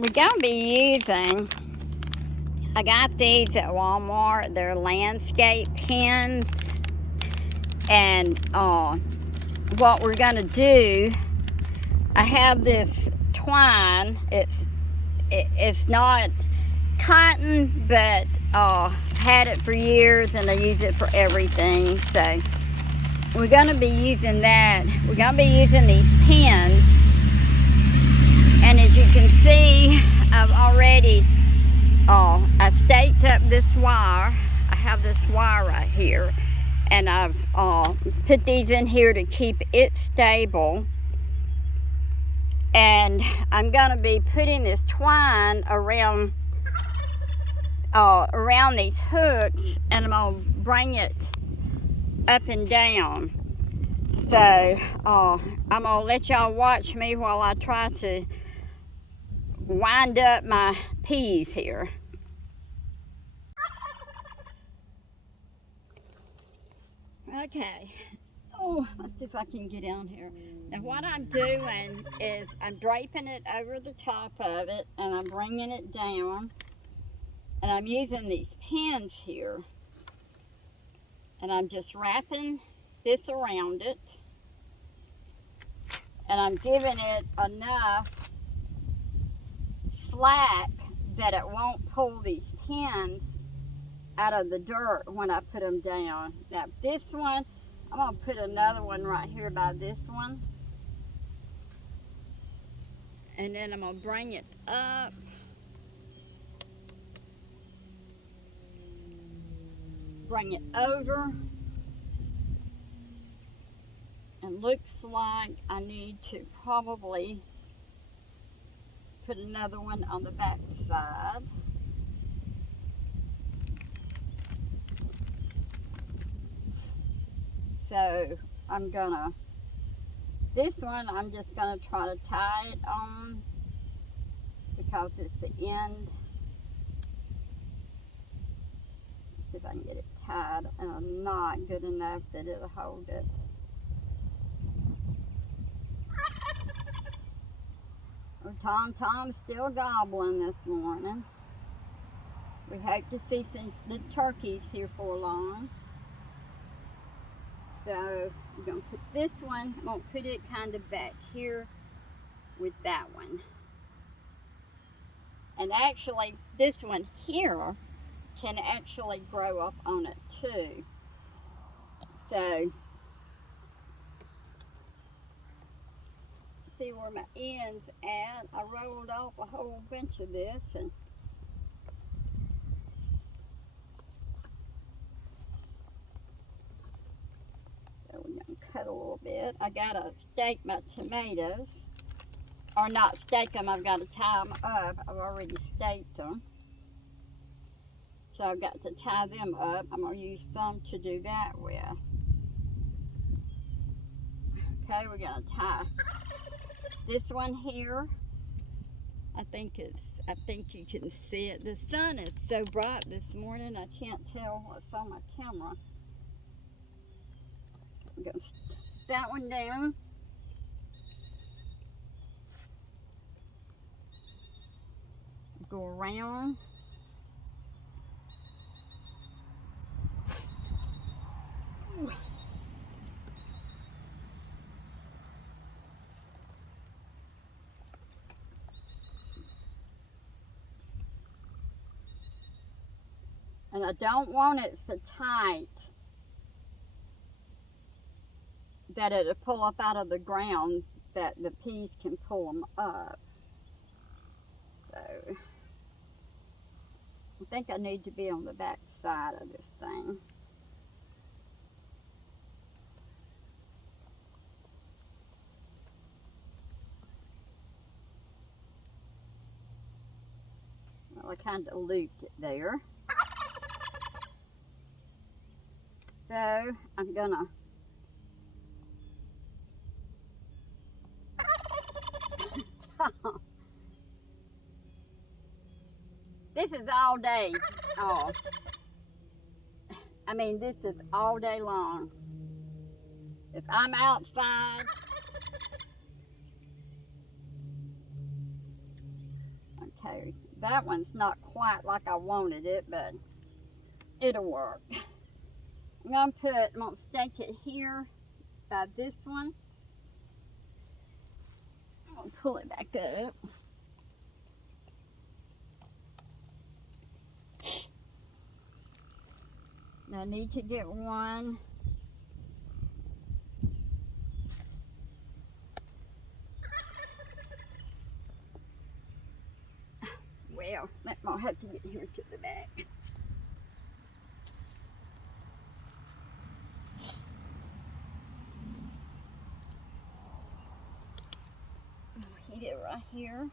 We're going to be using, I got these at Walmart. They're landscape pins. And what we're going to do, I have this twine. It's not cotton, but had it for years and I use it for everything. So we're going to be using that. We're going to be using these pins. And as you can see, I've already, I staked up this wire. I have this wire right here. And I've put these in here to keep it stable. And I'm going to be putting this twine around these hooks. And I'm going to bring it up and down. So I'm going to let y'all watch me while I try to wind up my peas here. Okay. Oh, let's see if I can get down here. Now what I'm doing is I'm draping it over the top of it and I'm bringing it down. And I'm using these pins here. And I'm just wrapping this around it. And I'm giving it enough slack that it won't pull these pins out of the dirt when I put them down. Now this one, I'm going to put another one right here by this one. And then I'm going to bring it up. Bring it over. And looks like I need to probably put another one on the back side. So I'm gonna, this one I'm just gonna try to tie it on because it's the end. Let's see if I can get it tied in a knot good enough that it'll hold it. Oh, Tom's still gobbling this morning. We hope to see some the turkeys here for long. So we're going to put this one, I'm going to put it kind of back here with that one. And actually, this one here can actually grow up on it too. So, see where my end's at. I rolled off a whole bunch of this and so we're going to cut a little bit. I got to stake my tomatoes. Or not stake them, I've got to tie them up. I've already staked them. So I've got to tie them up. I'm going to use thumb to do that with. Okay, we're going to tie this one here. I think you can see it. The sun is so bright this morning, I can't tell what's on my camera. I'm going to stick that one down. Go around. And I don't want it so tight that it'll pull up out of the ground that the peas can pull them up. So I think I need to be on the back side of this thing. Well, I kind of looped it there. So I'm gonna this is all day. Oh, I mean, this is all day long. If I'm outside, Okay, that one's not quite like I wanted it, but it'll work. I'm gonna stake it here by this one. I'm gonna pull it back up. I need to get one. Well, that might have to get here to the back. I'll hit it right here.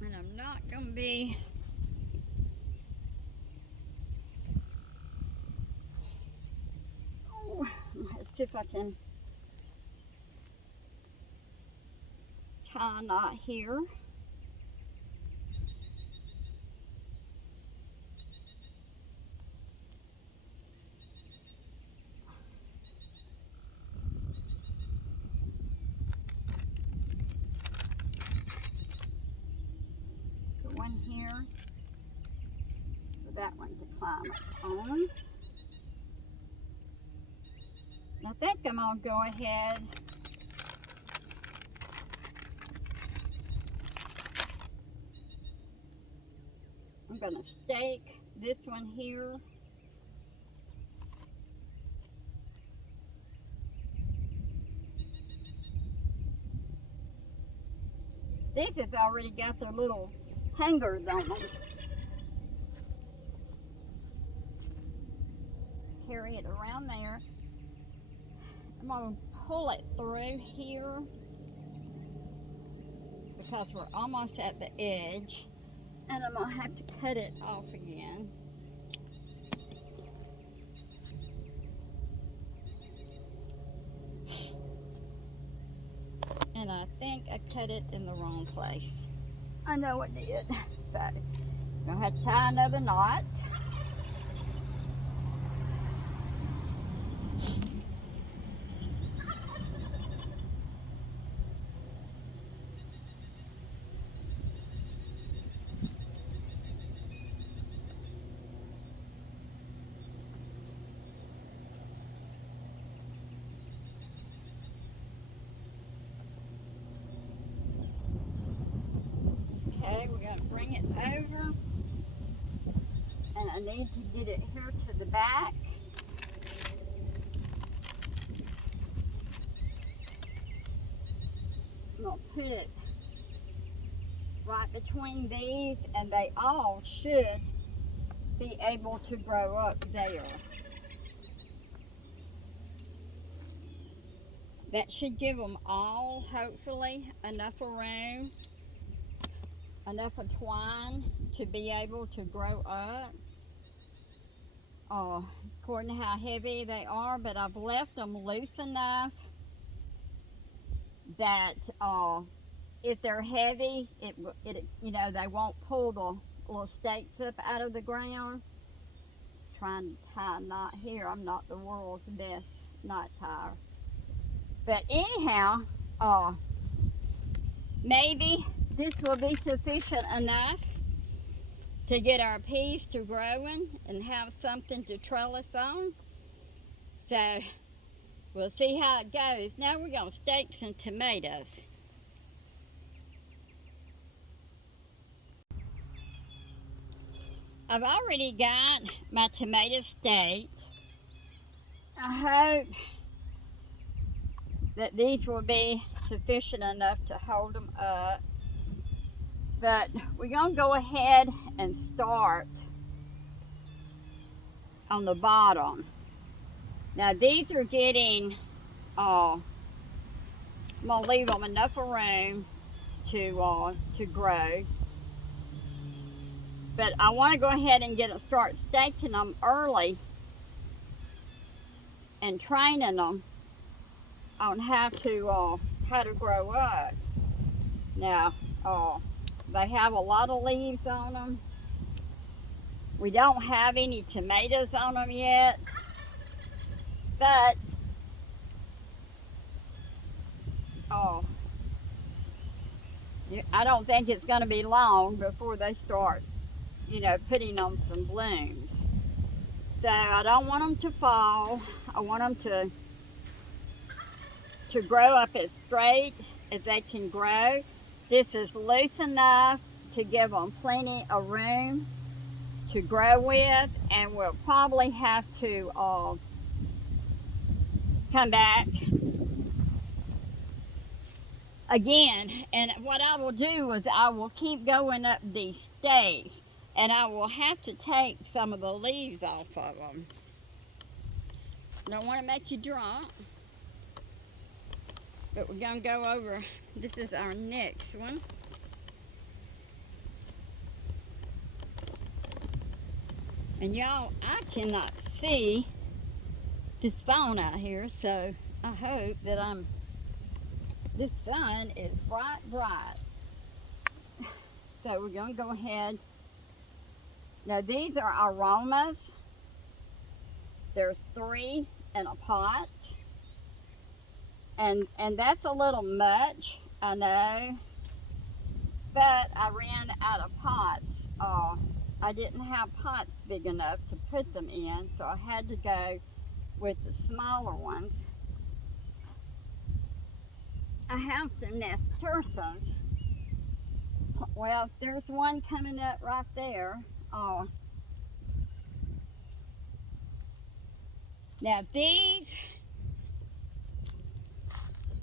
And I'm not going to be let's see if I can tie a knot here. Put one here for that one to climb up on. I think I'm going to go ahead I'm going to stake this one here. These have already got their little hangers on them. Carry it around there. I'm going to pull it through here because we're almost at the edge, and I'm going to have to cut it off again. And I think I cut it in the wrong place. I know I did. So I'm going to have to tie another knot. Okay, we're going to bring it over, and I need to get it here to the back. I'm going to put it right between these, and they all should be able to grow up there. That should give them all, hopefully, enough room, enough of twine to be able to grow up. According to how heavy they are, but I've left them loose enough that if they're heavy, you know, they won't pull the little stakes up out of the ground. Trying to tie a knot here. I'm not the world's best knot tier. But anyhow, maybe this will be sufficient enough to get our peas to growing and have something to trellis on. So we'll see how it goes. Now we're going to stake some tomatoes. I've already got my tomatoes staked. I hope that these will be sufficient enough to hold them up. But we're going to go ahead and start on the bottom. Now these are getting, I'm going to leave them enough room to grow. But I want to go ahead and start staking them early and training them on how to grow up. Now, they have a lot of leaves on them. We don't have any tomatoes on them yet, but oh, I don't think it's going to be long before they start, putting on some blooms. So I don't want them to fall. I want them to grow up as straight as they can grow. This is loose enough to give them plenty of room to grow with, and we'll probably have to come back again. And what I will do is I will keep going up these stakes, and I will have to take some of the leaves off of them. Don't want to make you drunk, but we're going to go over, this is our next one. And y'all, I cannot see this phone out here, so I hope that this sun is bright. So we're going to go ahead. Now these are aromas. There's 3 in a pot. And that's a little much, I know. But I ran out of pots. I didn't have pots big enough to put them in, so I had to go with the smaller ones. I have some nasturtiums. Well, there's one coming up right there. Now these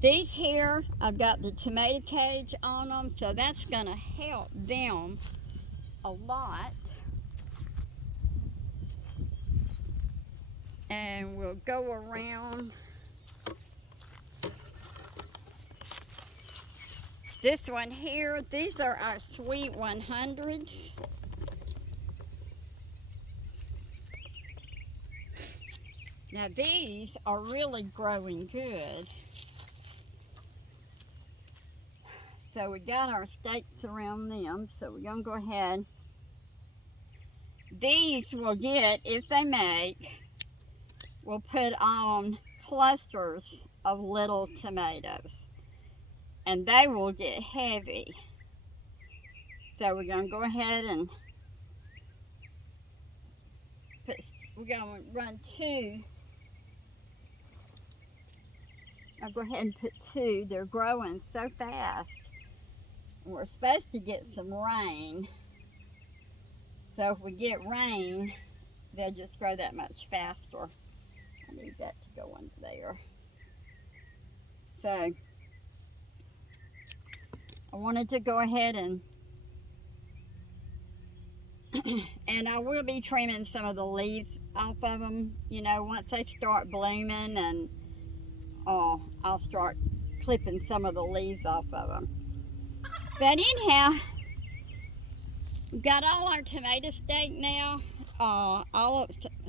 here, I've got the tomato cage on them, so that's going to help them a lot. And we'll go around this one here. These are our sweet 100s. Now these are really growing good. So we got our stakes around them, so we're going to go ahead. These will get, if they make, we'll put on clusters of little tomatoes, and they will get heavy. So we're going to go ahead and we're going to run 2. I'll go ahead and put 2. They're growing so fast. We're supposed to get some rain. So if we get rain, they'll just grow that much faster. I need that to go under there. So I wanted to go ahead and and I will be trimming some of the leaves off of them, once they start blooming, and I'll start clipping some of the leaves off of them. But anyhow, we've got all our tomato stake now.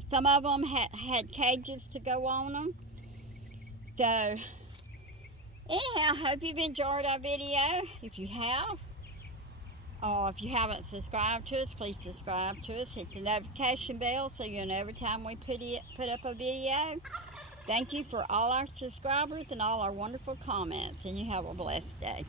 Some of them had cages to go on them. So anyhow, hope you've enjoyed our video. If you have, if you haven't subscribed to us, please subscribe to us. Hit the notification bell so you'll know every time we put up a video. Thank you for all our subscribers and all our wonderful comments, and you have a blessed day.